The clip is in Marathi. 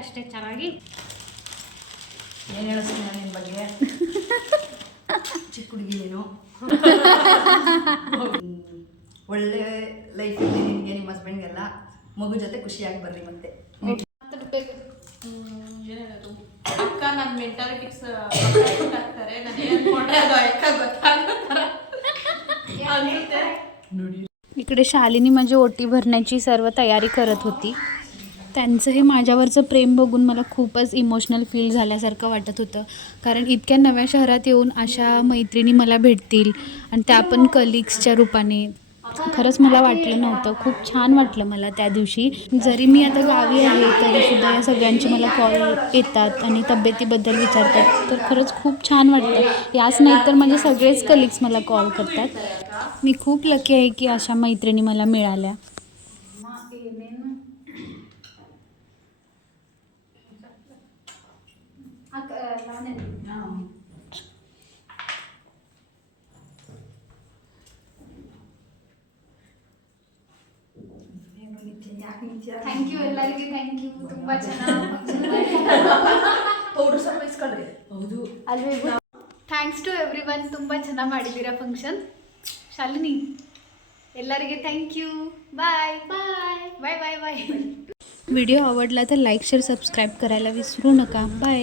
ಅಷ್ಟೇ ಚೆನ್ನಾಗಿ. ಏನು ಹೇಳಿಸ್ತೀನಿ ನಾನು ನಿನ್ನ ಬಗ್ಗೆ ಚಿಕ್ಕ ಹುಡುಗಿ ನೀನು ಒಳ್ಳೆ ಲೈಫ್ ಇದೆ ನಿನಗೆ ನಿಮ್ಮ ಹಸ್ಬೆಂಡ್ಗೆಲ್ಲ ಮಗು ಜೊತೆ ಖುಷಿಯಾಗಿ ಬರ್ರಿ ಮತ್ತೆ ಏನು ಹೇಳೋದು ಅಕ್ಕ ನನ್ನ ಮೆಂಟಾಲಿಟಿಕ್ಸ್ ಆಗ್ತಾರೆ ನಾನು ಹೇಳ್ಕೊಂಡ್ರೆ ಅದು ಅಕ್ಕ ಗೊತ್ತಾಗೋ ಥರ ಅನ್ಸುತ್ತೆ. इकडे शालिनी माझी ओटी भरण्याची सर्व तयारी करत होती. त्यांचं हे माझ्यावरचं प्रेम बघून मला खूपच इमोशनल फील झाल्यासारखं वाटत होतं. कारण इतक्या नव्या शहरात येऊन अशा मैत्रिणी मला भेटतील आणि त्या पण कलिग्सच्या रूपाने खरंच मला वाटलं नव्हतं. खूप छान वाटलं मला त्या दिवशी. जरी मी आता गावी आहे तरीसुद्धा या सगळ्यांचे मला कॉल येतात आणि तब्येतीबद्दल विचारतात. तर खरंच खूप छान वाटतं. याच नाही तर माझे सगळेच कलिग्स मला कॉल करतात. मी खूप लकी आहे की अशा मैत्रिणी मला मिळाल्या. ಥ್ಯಾಂಕ್ಯೂ ಎಲ್ಲರಿಗೂ ಥ್ಯಾಂಕ್ಯೂ. ತುಂಬ ಚೆನ್ನಾಗಿ ಪೌಡರ್ ಸ್ವಲ್ಪ ಇಸ್ಕೊಳ್ರಿ. ಹೌದು ಅಲ್ವೇ. Thanks to everyone. ತುಂಬ ಚೆನ್ನಾಗಿ ಮಾಡಿದ್ದೀರಾ ಫಂಕ್ಷನ್. ಶಾಲಿನಿ ಎಲ್ಲರಿಗೆ ಥ್ಯಾಂಕ್यू. ಬಾಯ್ ಬಾಯ್ ಬಾಯ್ ಬಾಯ್ ಬಾಯ್. व्हिडिओ आवडला तर लाईक शेअर सबस्क्राईब करायला विसरू नका. बाय.